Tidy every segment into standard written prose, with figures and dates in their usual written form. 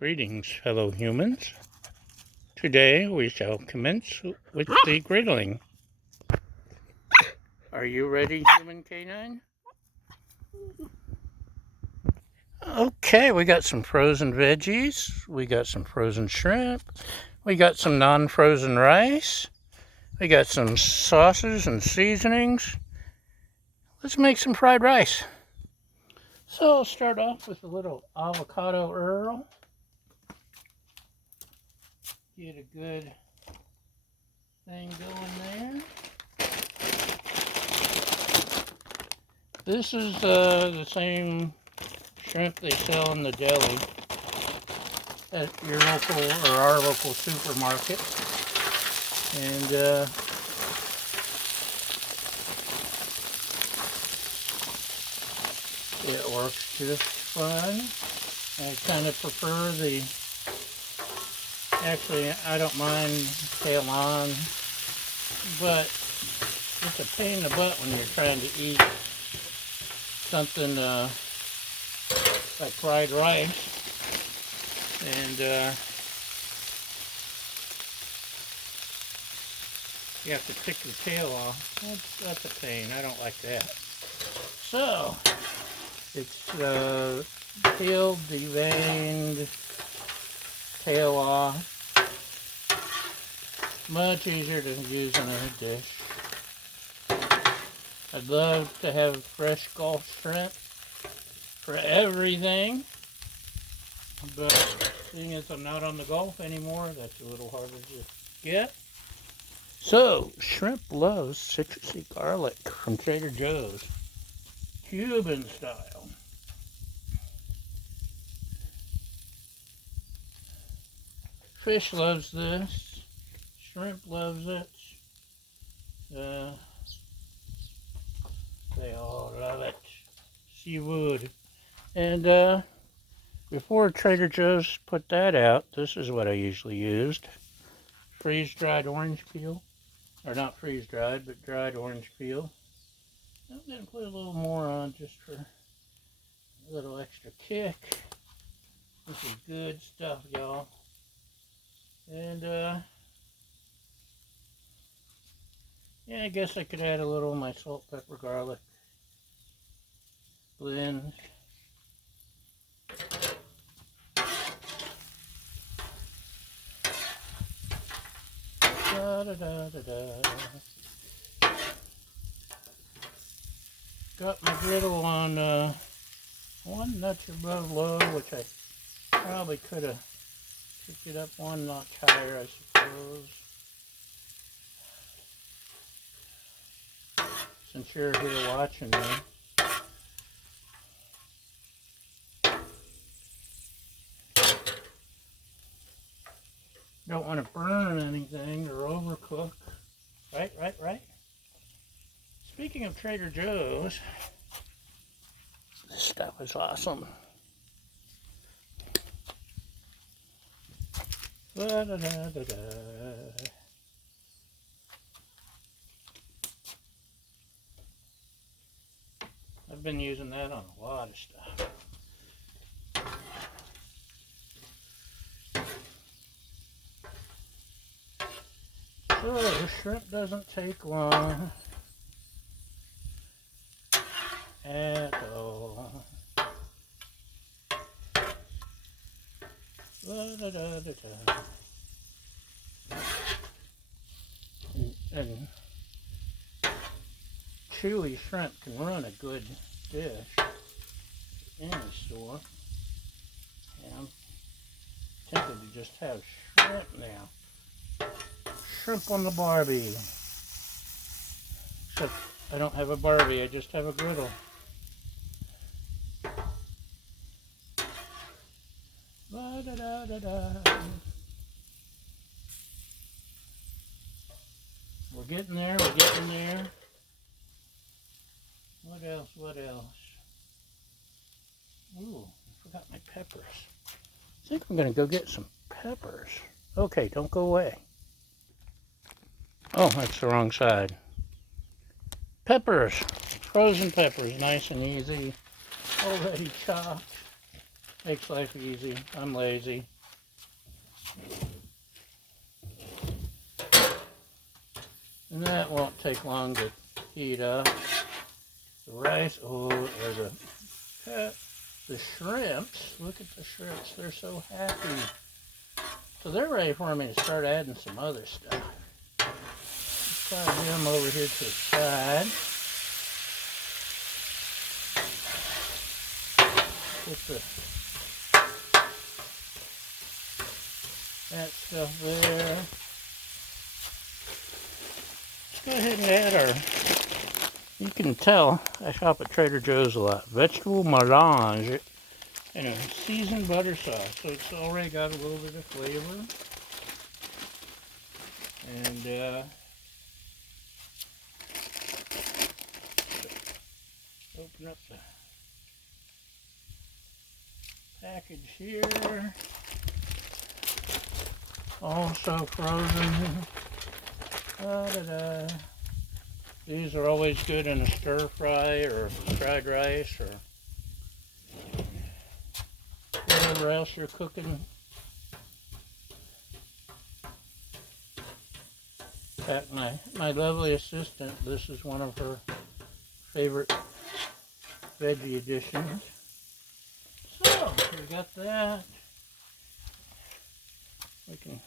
Greetings, fellow humans. Today we shall commence with the griddling. Are you ready, human canine? Okay, we got some frozen veggies, we got some frozen shrimp, we got some non-frozen rice, we got some sauces and seasonings. Let's make some fried rice. So I'll start off with a little avocado Earl. Get a good thing going there. This is the same shrimp they sell in the deli at your local or our local supermarket. And it works just fine. I kind of prefer actually I don't mind tail on, but it's a pain in the butt when you're trying to eat something like fried rice. And you have to pick the tail off. That's a pain. I don't like that. So, it's peeled, deveined, tail off. Much easier to use in a dish. I'd love to have fresh Gulf shrimp for everything, but seeing as I'm not on the Gulf anymore, that's a little harder to get. So, shrimp loves citrusy garlic from Trader Joe's, Cuban style. Fish loves this. Shrimp loves it. They all love it. Seafood. And before Trader Joe's put that out, this is what I usually used. Freeze-dried orange peel. Or not freeze-dried, but dried orange peel. I'm going to put a little more on just for a little extra kick. This is good stuff, y'all. And yeah, I guess I could add a little of my salt, pepper, garlic blend. Da, da, da, da, da. Got my griddle on one notch above low, which I probably could have picked it up one notch higher, I suppose. Since you're here watching me. Don't want to burn anything or overcook. Right. Speaking of Trader Joe's, this stuff is awesome. Da, da, da, da, da. I've been using that on a lot of stuff. So, the shrimp doesn't take long at all. Da, da, da, da, da. And chewy shrimp can run a good dish in the store. And I'm tempted to just have shrimp now. Shrimp on the Barbie. Except I don't have a Barbie, I just have a griddle. Da, da, da, da, da. We're getting there. What else? Ooh, I forgot my peppers. I think I'm going to go get some peppers. Okay, don't go away. Oh, that's the wrong side. Peppers. Frozen peppers, nice and easy. Already chopped. Makes life easy. I'm lazy. And that won't take long to heat up. The rice, oh, or the shrimps. Look at the shrimps. They're so happy. So they're ready for me to start adding some other stuff. Slide them over here to the side. Put that stuff there. Let's go ahead and add our, you can tell I shop at Trader Joe's a lot, vegetable melange and a seasoned butter sauce. So it's already got a little bit of flavor. And open up the package here. Also frozen. Da-da-da. These are always good in a stir fry or fried rice or whatever else you're cooking. In fact, my lovely assistant, this is one of her favorite veggie additions. So, we got that. We can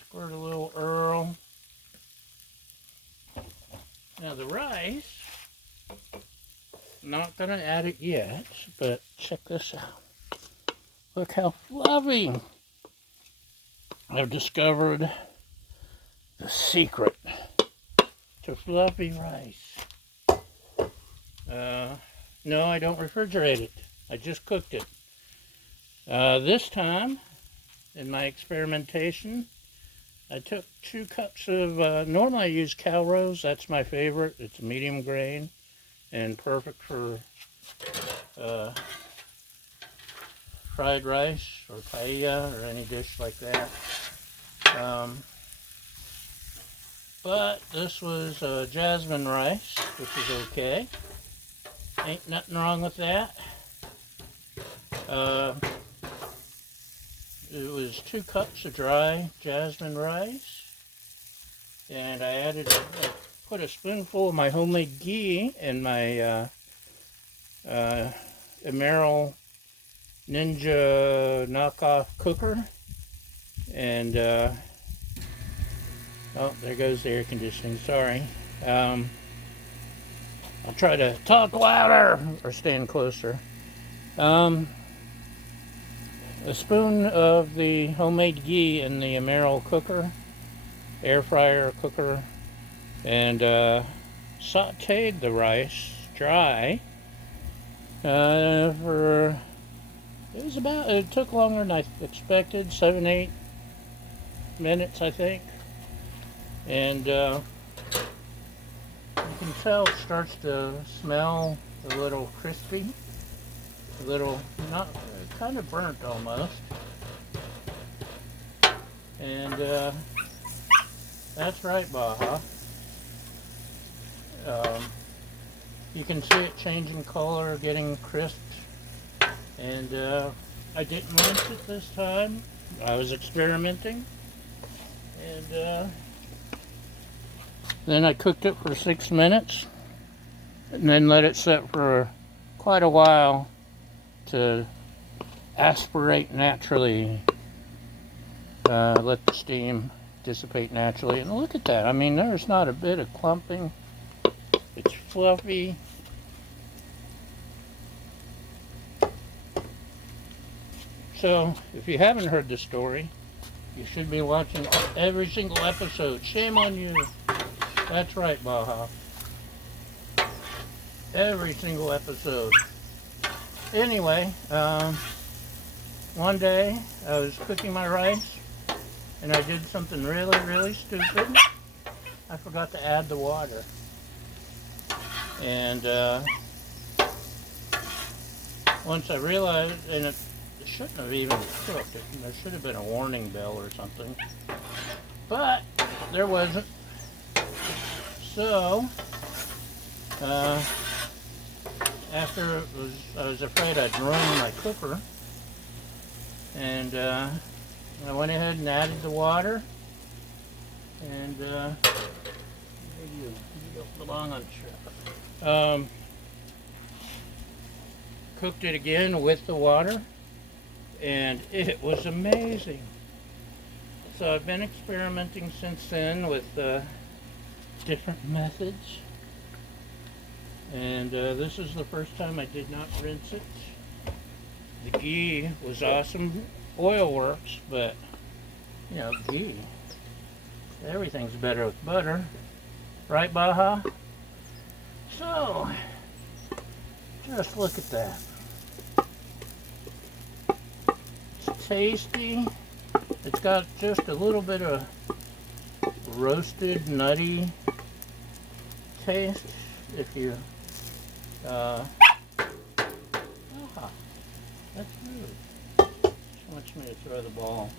squirt a little Earl. Now the rice, not going to add it yet, but check this out. Look how fluffy. I've discovered the secret to fluffy rice. No, I don't refrigerate it. I just cooked it. This time, in my experimentation, I took 2 cups of, normally I use Calrose, that's my favorite. It's a medium grain and perfect for fried rice or paella or any dish like that. But this was jasmine rice, which is okay. Ain't nothing wrong with that. It was 2 cups of dry jasmine rice, and I put a spoonful of my homemade ghee in my Emerald Ninja knockoff cooker, and oh, there goes the air conditioning. Sorry. I'll try to talk louder or stand closer. A spoon of the homemade ghee in the Emerald cooker, air fryer cooker, and sauteed the rice dry for, it took longer than I expected, 7-8 minutes I think, and you can tell it starts to smell a little crispy, a little, not, kind of burnt almost, and that's right, Baja. You can see it changing color, getting crisp, and I didn't rinse it this time. I was experimenting, and then I cooked it for 6 minutes, and then let it sit for quite a while to aspirate naturally, let the steam dissipate naturally. And look at that. I mean, there's not a bit of clumping. It's fluffy. So, if you haven't heard the story, you should be watching every single episode. Shame on you. That's right, Baja. Every single episode. Anyway, one day I was cooking my rice and I did something really, really stupid. I forgot to add the water. And once I realized, and it shouldn't have even cooked. There should have been a warning bell or something. But there wasn't. So, after I was afraid I'd ruin my cooker, And I went ahead and added the water. And you don't belong on the shrimp. Cooked it again with the water, and it was amazing. So I've been experimenting since then with different methods, and this is the first time I did not rinse it. The ghee was awesome. Oil works, but you know, ghee, everything's better with butter, right, Baja? So just look at that. It's tasty. It's got just a little bit of roasted, nutty taste. If you, that's rude. She wants me to throw the ball.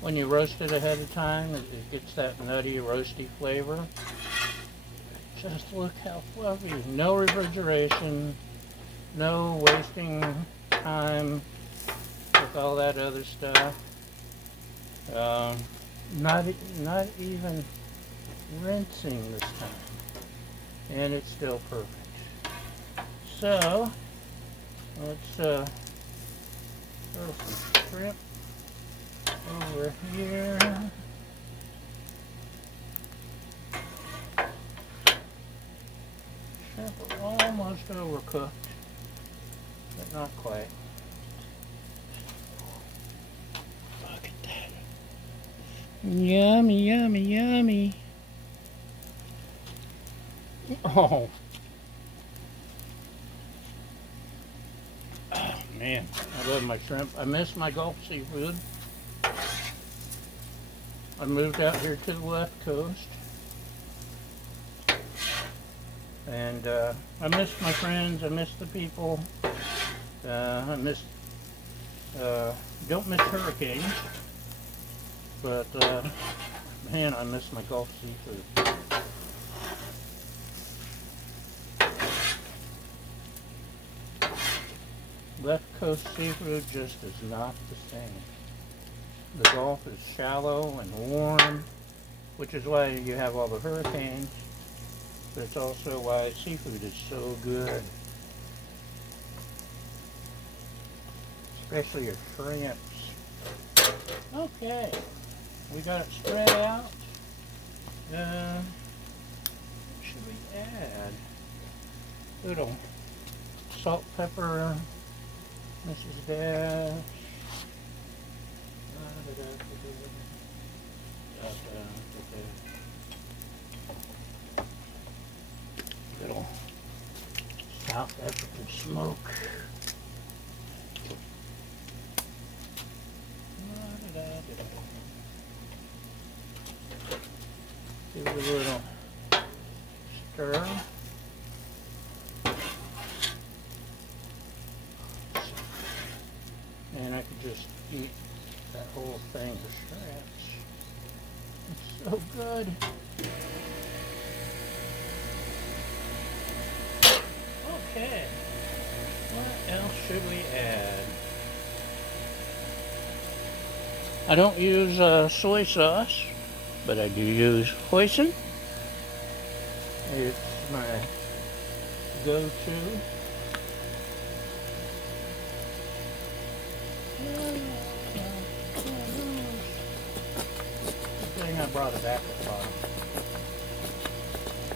When you roast it ahead of time, it gets that nutty, roasty flavor. Just look how fluffy. No refrigeration, no wasting time with all that other stuff. Not even rinsing this time. And it's still perfect. So, let's throw some shrimp over here. Shrimp are almost overcooked, but not quite. Look at that. Yummy, yummy, yummy. Oh. Oh man, I love my shrimp. I miss my Gulf seafood. I moved out here to the left coast, and I miss my friends. I miss the people. I miss don't miss hurricanes, but man, I miss my Gulf seafood. Left coast seafood just is not the same. The Gulf is shallow and warm, which is why you have all the hurricanes, but it's also why seafood is so good. Especially your shrimps. Okay, we got it spread out. What should we add? Little salt, pepper, Mrs. Dash. Little South African smoke. Give it a little stir. And I could just eat that whole thing to shreds. It's so good. Okay. What else should we add? I don't use soy sauce, but I do use hoisin. It's my go-to. I brought it back at the bottom.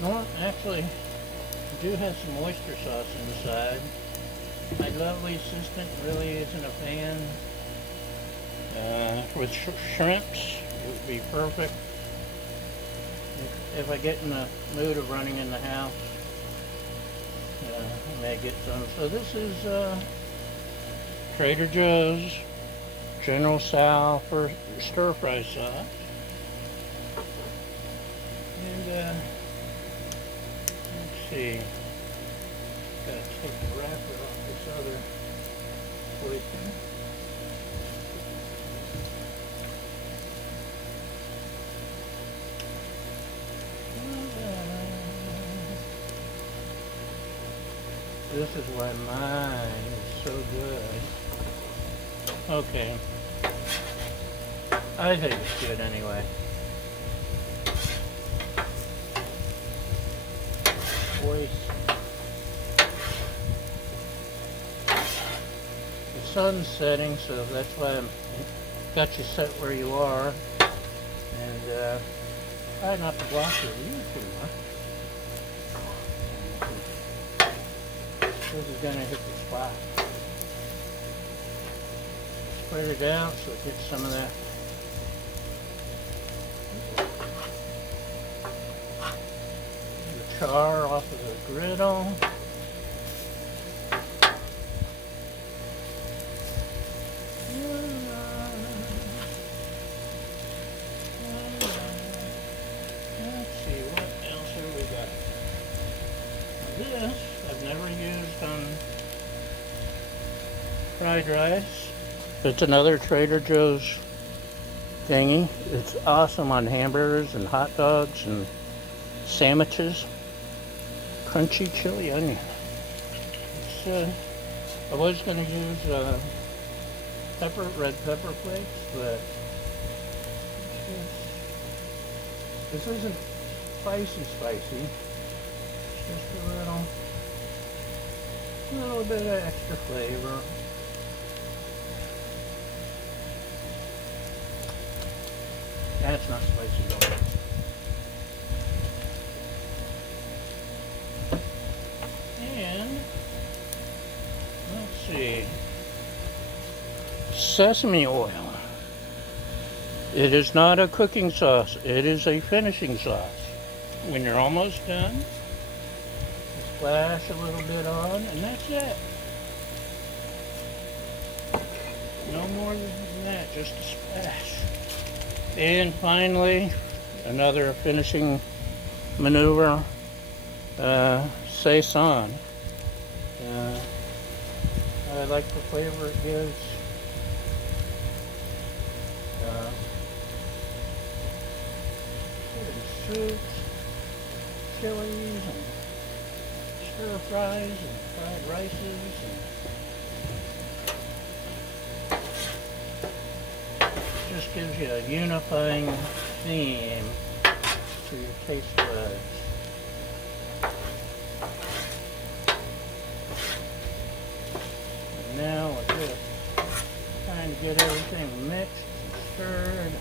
No, actually, I do have some oyster sauce inside. My lovely assistant really isn't a fan. With shrimps, it would be perfect. If I get in the mood of running in the house, I may get some. So this is Trader Joe's General Tso for stir fry sauce. And let's see, gotta take the wrapper off this other plate. This is why mine is so good. Okay. I think it's good anyway. Voice. The sun's setting, so that's why I'm got you set where you are. And try not to block your view too much. This is gonna hit the spot. Spread it out so it gets some of that. The char off of the griddle. Let's see, what else have we got? This I've never used on fried rice. It's another Trader Joe's thingy. It's awesome on hamburgers and hot dogs and sandwiches. Crunchy chili onion. I was going to use red pepper flakes, but this isn't spicy. Just a little bit of extra flavor. That's not spicy though. And let's see, sesame oil. It is not a cooking sauce. It is a finishing sauce. When you're almost done, splash a little bit on, and that's it. No more than that, just a splash. And finally, another finishing maneuver, saison. I like the flavor it gives. Soups, chilies, and stir fries, and fried rices, and just gives you a unifying theme to your taste buds. And now we're just trying to get everything mixed and stirred,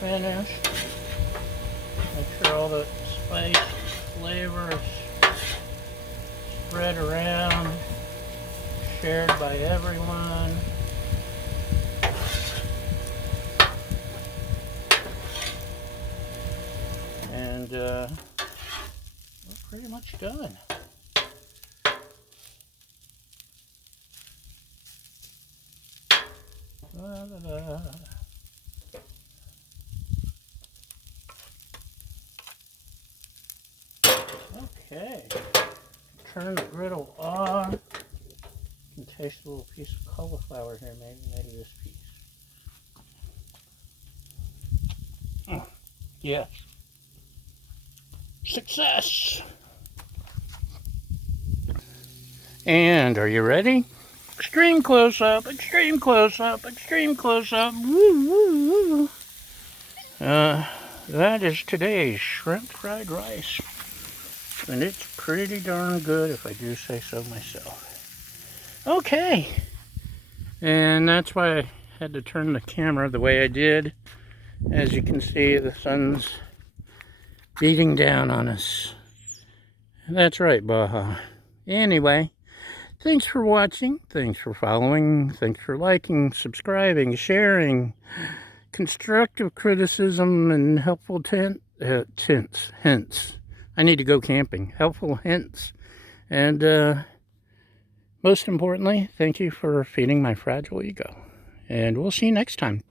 finished. Make sure all the spice and flavor is spread around, shared by everyone. And we're pretty much done. Okay, turn the griddle on. You can taste a little piece of cauliflower here, maybe this piece. Oh, yes. Success! And are you ready? Extreme close-up, extreme close-up, extreme close-up. Woo, woo, woo. That is today's shrimp fried rice. And it's pretty darn good, if I do say so myself. Okay. And that's why I had to turn the camera the way I did. As you can see, the sun's beating down on us. That's right, Baja. Anyway, thanks for watching. Thanks for following. Thanks for liking, subscribing, sharing. Constructive criticism and helpful hints. I need to go camping. Helpful hints. And most importantly, thank you for feeding my fragile ego. And we'll see you next time.